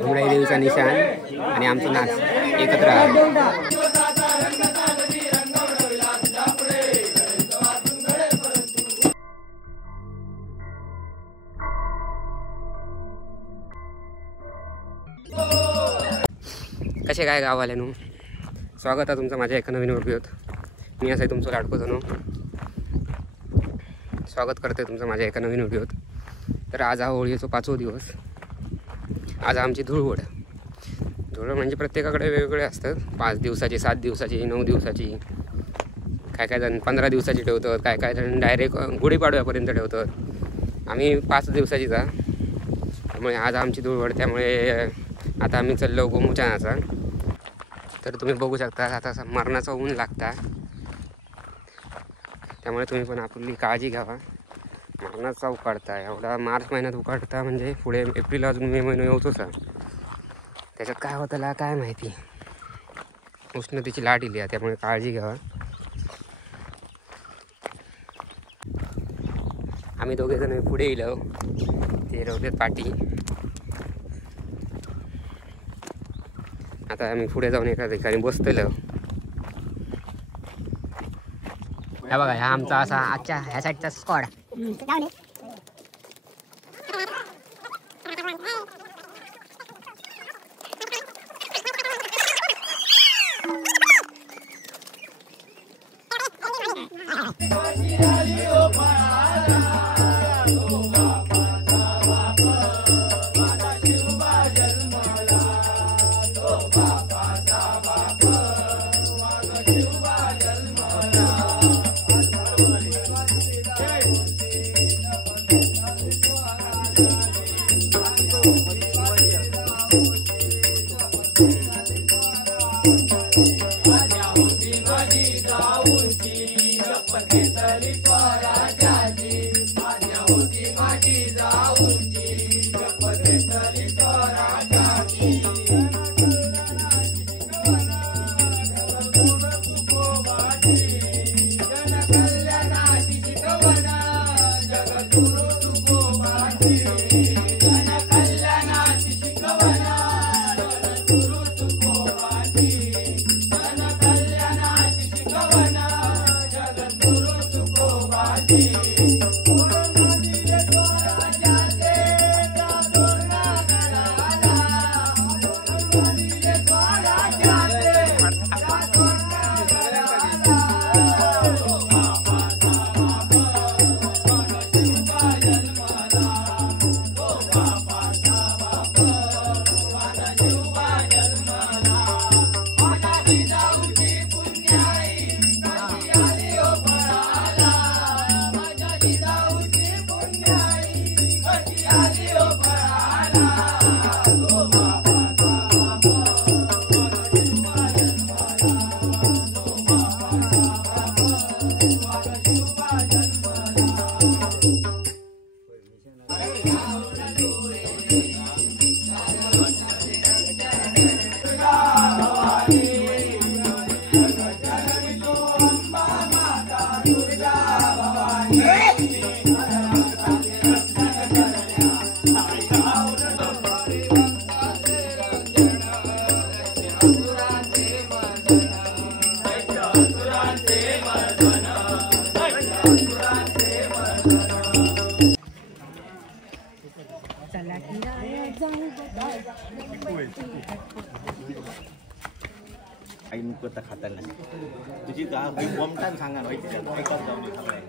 उमराई देवीचा निशाण आणि आमचं नाच एकत्र आहे. कसे काय गाववाल्यानो, स्वागत आहे तुमचं माझ्या एका नवीन व्हिडिओत. मी असं तुमचं लाडको जणू स्वागत करते तुमचं माझ्या एका नवीन व्हिडिओत. तर आज हा होळीचा 5वा दिवस. आज आमची धुळवड म्हणजे प्रत्येकाकडे वेगवेगळे असतात. 5 दिवसाची, 7 दिवसाची, 9 दिवसाची, काय जण 15 दिवसाची ठेवतात, काय जण डायरेक्ट गुढीपाडव्यापर्यंत ठेवतात. आम्ही 5 दिवसाचीच आहे. त्यामुळे आज आमची धुळवड. त्यामुळे आता आम्ही चाललो गोमुचानाचा. तर तुम्ही बघू शकता आता मरणाचं ऊन लागता. त्यामुळे तुम्ही पण आपली काळजी घ्यावा. मरणाचा उकाडता एवढा मार्च महिन्यात उकाडता म्हणजे पुढे एप्रिल अजून मे महिना येतोच. त्याच्यात काय होतं काय माहिती. उष्णतेची लाट इली आहे, त्यामुळे काळजी घ्यावा. आम्ही दोघेजण पुढे येलो, ते रवलेत पाठी. आता आम्ही पुढे जाऊन एका ठिकाणी बसतलो. हा बघा, हा आमचा असा आजच्या ह्या साईडचा स्क्वॉड. आई नको तर खाता नाही तुझी का बॉम्बटान सांगा ऐकत जाऊन तिकडे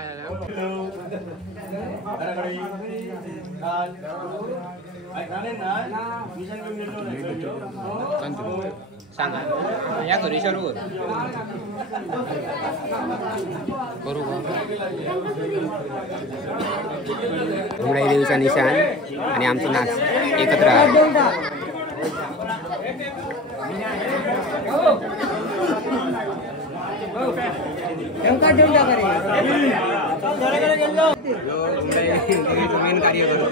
काय झालं सांगा या घरी सर्व करू घुमडाई देवीचा निशाण आणि आमचं नाच एकत्र आहे. मेन कार्य करतो.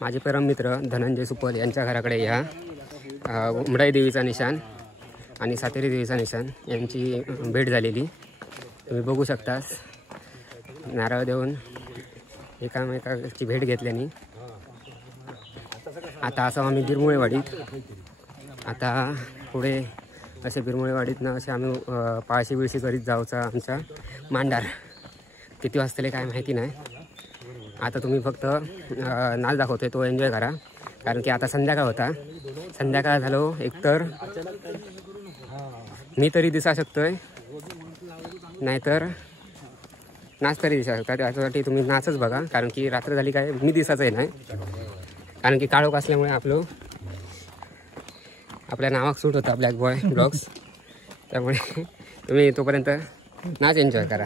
माझे परम मित्र धनंजय सुपल यांच्या घराकडे या घुमडाई देवीचा निशाण आणि सातेरी देवीचा निशाण यांची भेट झालेली तुम्ही बघू शकतास. नारळ देऊन एकामेकाची भेट घेतल्याने आता असं आम्ही बिरमुळेवाडीत आता पुढे असे बिरमुळेवाडीतनं असे आम्ही पाळशी बिळशी करीत जाऊचा आमचा मांडार. किती वाजतले काय माहिती नाही. आता तुम्ही फक्त नाच दाखवतोय तो एन्जॉय करा कारण की आता संध्याकाळ होता. संध्याकाळ झालो एकतर मी तरी दिसा शकतोय नाहीतर नाच तरी दिसा शकता. त्याच्यासाठी तुम्ही नाचच बघा कारण की रात्र झाली काय मी दिसायचंही नाही कारण की काळोख असल्यामुळे आपल्या नावाक सूट होता ब्लॅक बॉय ब्लॉग्स. त्यामुळे तुम्ही तोपर्यंत नाच एन्जॉय करा.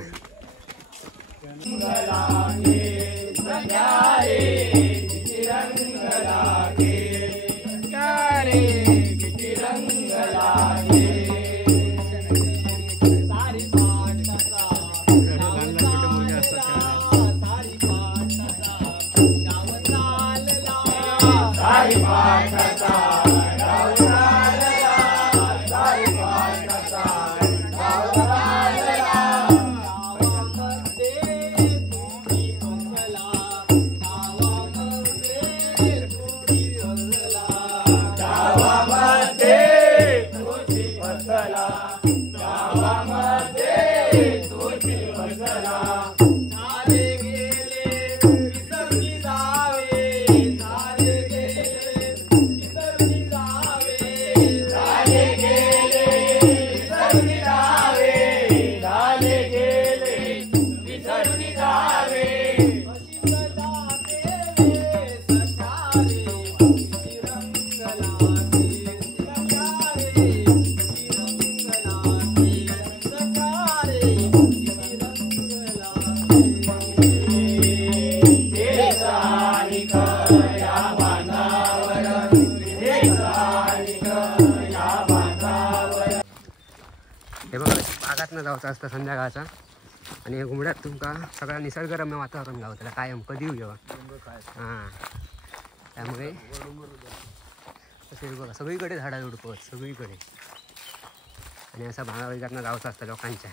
हे बघा बागातनं जायचं असतं संध्याकाळचा आणि हे घुमड्यात तुमका सगळा निसर्गरम्य वातावरण गावताला कायम कधी येऊ जेव्हा हां त्यामुळे तसे बघा सगळीकडे झाडा झुडपत सगळीकडे आणि असा भागाविकातनं जायचं असतं लोकांच्या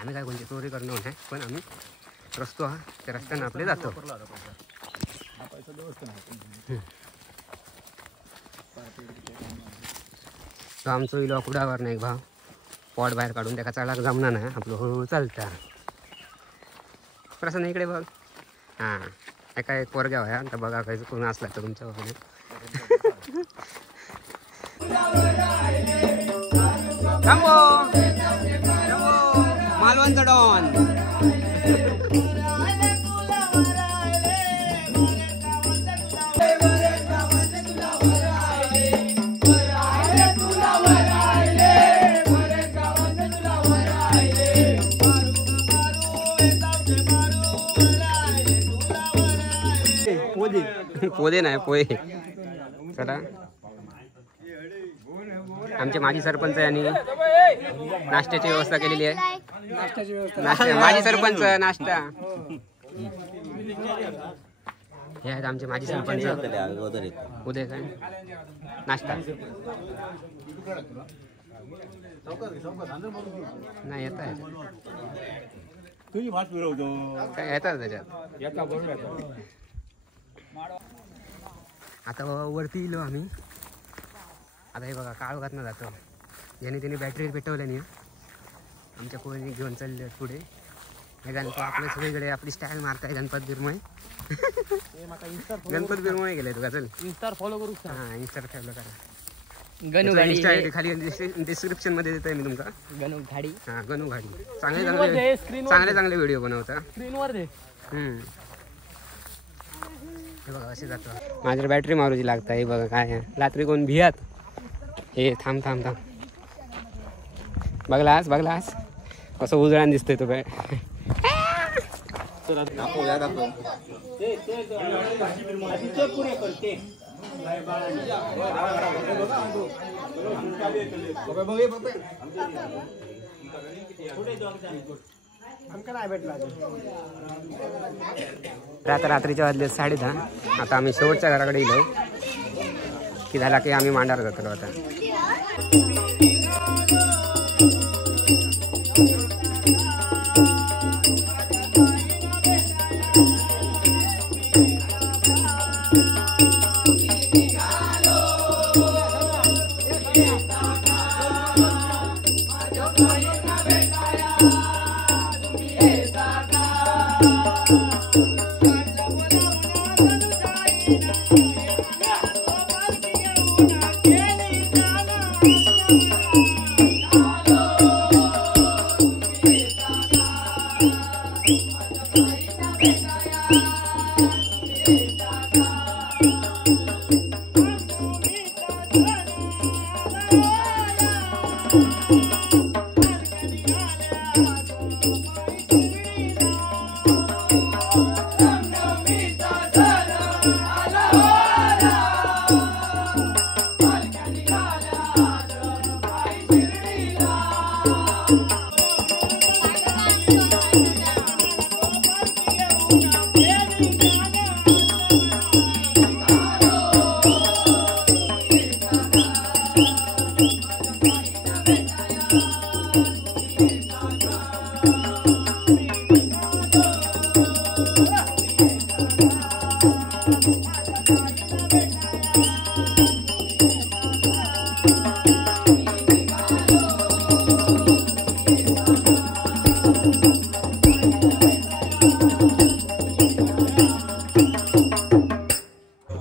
आम्ही काय कोणती चोरी करणं नाही पण आम्ही रस्तो हा त्या रस्त्यानं आपले जातो तो आमचं इलो कुडावर नाही भाव पॉट बाहेर काढून त्याचा चढाक जमणार नाही आपलं हळूहळू चालतं प्रसन्न इकडे बघ हां एका एक पोरग्या आहे आता बघा काही कोण असला तर तुमच्या वगैरे मालवणचा डॉन पोदे नाही पोहे चला आमचे माजी सरपंच यांनी नाश्त्याची व्यवस्था केलेली आहे माजी सरपंच नाश्ता हे आहेत आमचे माजी सरपंच उद्या काय नाश्ता नाही येत आहे तुझी भात फिरवतो काय येतात त्याच्यात आता वरती इलो आम्ही आता हे बघा काळ घातनं जातो ज्याने त्याने बॅटरी पेटवल्या नाही आमच्या कोणी घेऊन चालले पुढे हे गणपत आपल्या सगळीकडे आपली स्टाईल मारताय गणपत बिरमळे गणपत बिरमळे गेले तुका चल इंस्टा फॉलो करू हां इंस्टा फॉलो करा गणू गाडी इंस्टा आयडी खाली डिस्क्रिप्शन मध्ये देतोय मी तुमका गणू गाडी हां गणू गाडी चांगले चांगले व्हिडिओ बनवता स्क्रीनवर दे हे बघा असे जातो माझ्या बॅटरी मारूची लागतं हे बघा काय रात्री कोण भियात हे थांब थांब थांब बघलास बघलास कसं उजळान दिसतोय तो बॅ आता रात्रीच्या वाजले 10:30 आता आम्ही शेवटच्या घराकडे गेलो की झाला की आम्ही मांडार जातो आता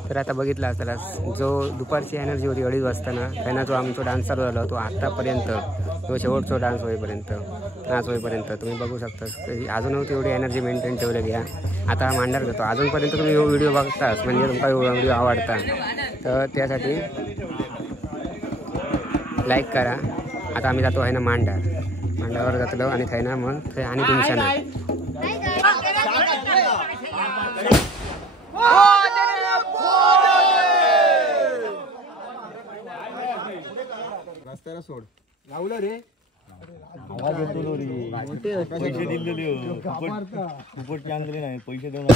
तर आता बघितला असताना जो दुपारची एनर्जी होती 2:30 वाजताना त्यांना जो आमचा डान्स चालू झाला तो आत्तापर्यंत तो शेवटचा नाच होईपर्यंत तुम्ही बघू शकता अजूनही तेवढी एनर्जी मेंटेन ठेवलेली आहे. आता मांडार करतो अजूनपर्यंत तुम्ही व्हिडिओ बघताच म्हणजे तुमचा व्हिडिओ आवडता तर त्यासाठी लाईक करा. आता आम्ही जातो आहे ना मांडावर जातलो आणि थंय ना मग थंय आणि तुमच्या ना रस्त्याला सोड आवाज येतो रे पैसे दिलेले फुकट आणलेले नाही पैसे देऊन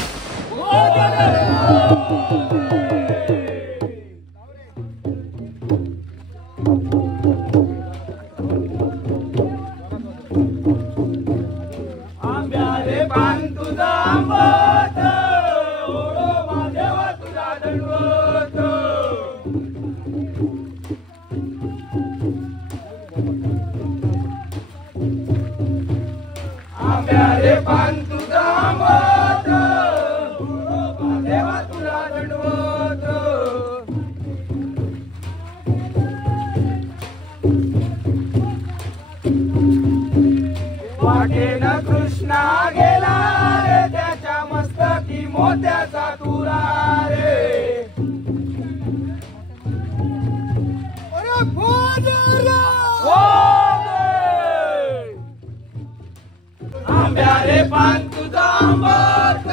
वाटेन कृष्णा गेला रे त्याच्या मस्तकी मोत्याचा तुरा रे आंब्या रे पान तुझा आंबट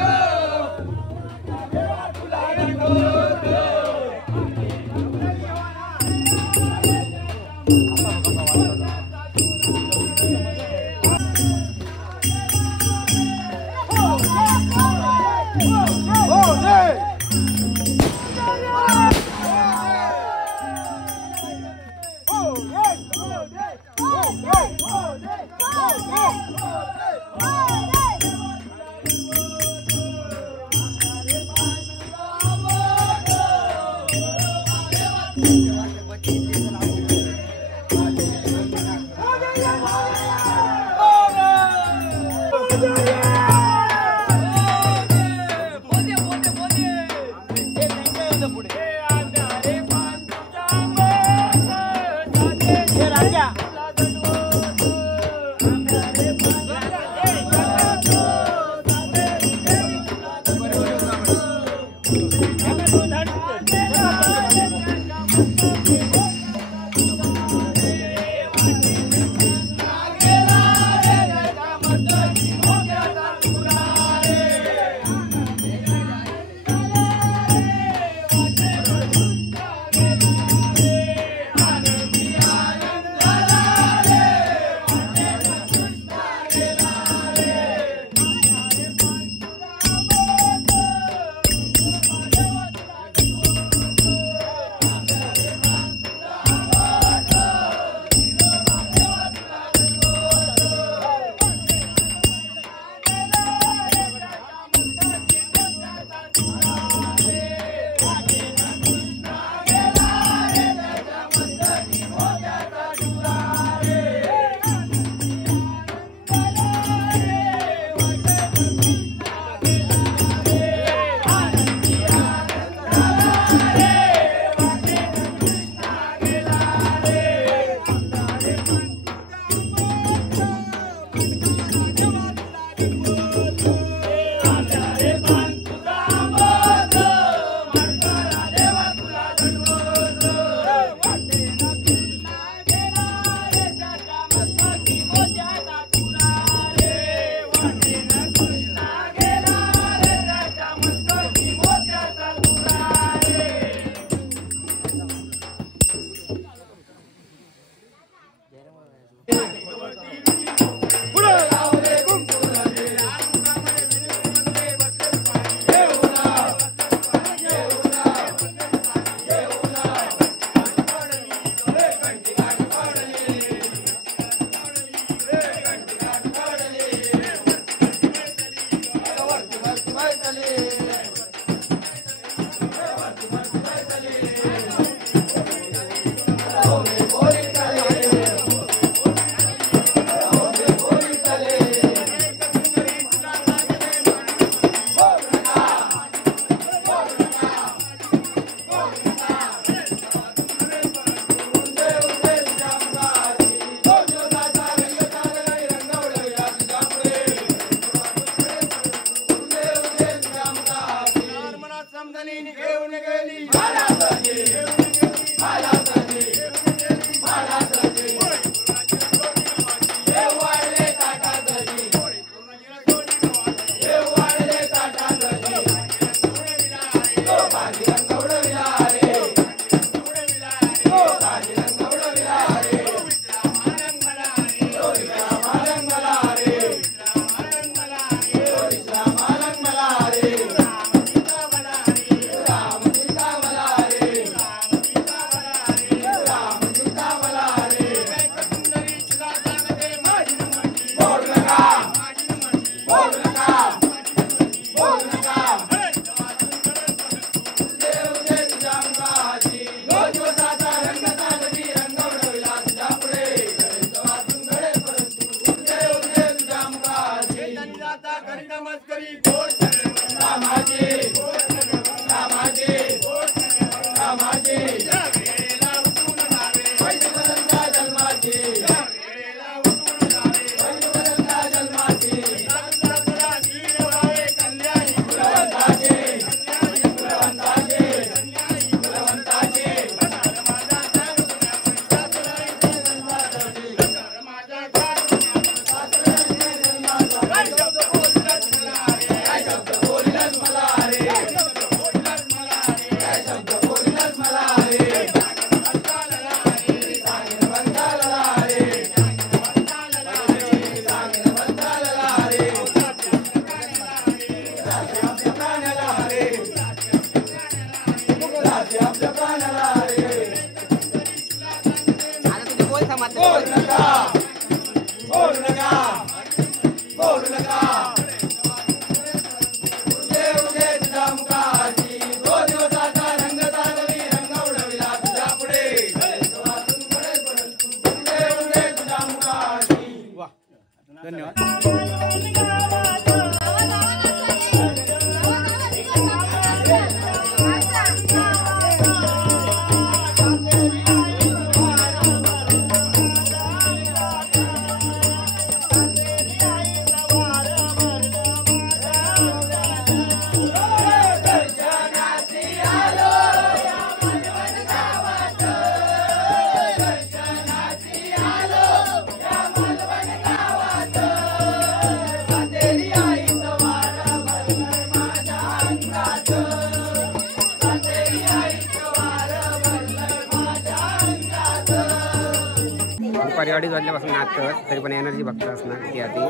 दुपारी 2:30 वाजल्यापासून नाचतात तरी पण एनर्जी बघता असणार ती आधी.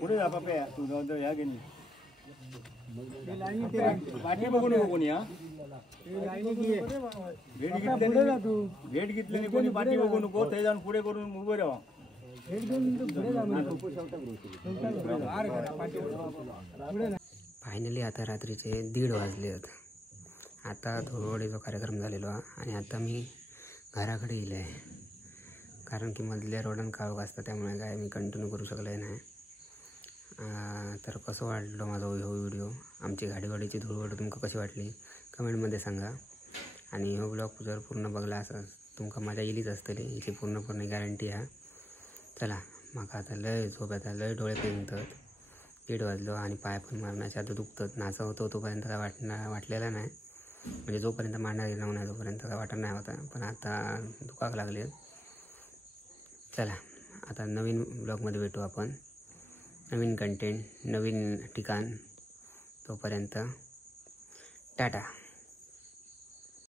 पुढे जा पप्या तू या गे पाठी बघू नको कोणी हा भेट घेतली कोणी पाठी बघू नको ते जाऊन पुढे करून उभं राहा. फायनली आता रात्रीचे 1:30 वाजले आहेत. आता धुळवडीचा कार्यक्रम झालेलो आणि आता मी घराकडे येईल आहे कारण की मधल्या रोडान काळोख असतं त्यामुळे काय मी कंटिन्यू करू शकले नाही. तर कसं वाटलं माझा हो व्हिडिओ, आमची गाडीवाडीची धुळवड तुमका कशी वाटली कमेंटमध्ये सांगा. आणि हो ब्लॉग जर पूर्ण बघला असं तुमका मजा येईलीच असतली, हिची पूर्णपणे गॅरंटी आहे. चला माका आता लय झोप आता लय डोळे पेंगतात. 1:30 वाजलो आणि पाय पण मारण्याच्या आता दुखतात. नाचा होतो तोपर्यंत काय वाटलेला नाही, म्हणजे जोपर्यंत मांडा गेला नाही तोपर्यंत काय वाटत नाही होता, पण आता दुखाक लागले. चला आता नवीन ब्लॉगमध्ये भेटू आपण, नवीन कंटेंट नवीन ठिकाण. तोपर्यंत टाटा.